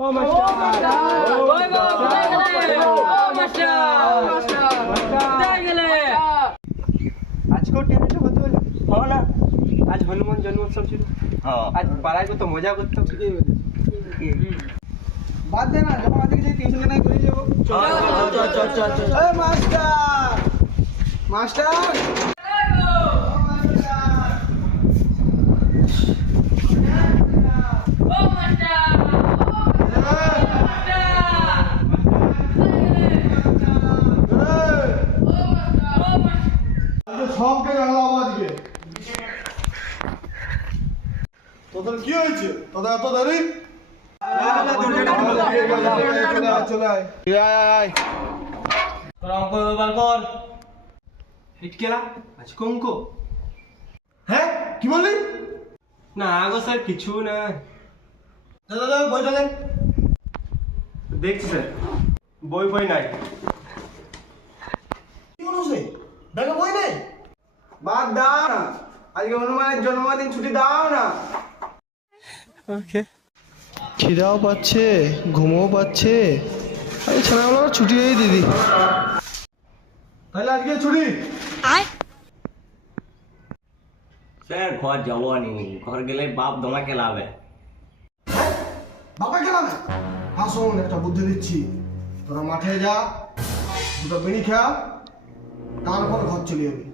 ও master ওই বাবা কোথায় গেলে ও মাস্টার কোথায় গেলে আজকেও টেনিসটা হতে হলো হ্যাঁ না আজ হনুমান জন্মোৎসব ছিল আজ পাড়ায় কত মজা করতাম বাদ দে না যখন আজকে যে টিউশন নাই করে যাবো এই মাস্টার মাস্টার সবকে জানালাম আজকে তোদের কি হয়েছে তোদের এত দেরি চলে আয় তোরা অঙ্ক ব্যবহার কর হিটকেলা আজকে অঙ্ক হ্যাঁ কি বললি না আগো স্যার কিছু না দাদা বইটা দে দেখছি স্যার বই বই নাই কি বলছে ব্যাগে বই নেই বাদ দাও না আজকে হনুমানের জন্মদিন ছুটি দাও না খিদাও পাচ্ছে ঘুমও পাচ্ছে আরে ছেলেগুলো ছুটি হয়ে দিদি তাহলে আজকে ছুটি স্যার ঘর যাবো নি ঘর গেলে বাপ দমা খেলাবে বাবা গেলাম আসুন একটা বুদ্ধি দিচ্ছি তোরা মাঠে যা দুটো বিড়ি খা তারপর ঘর চলে যাবি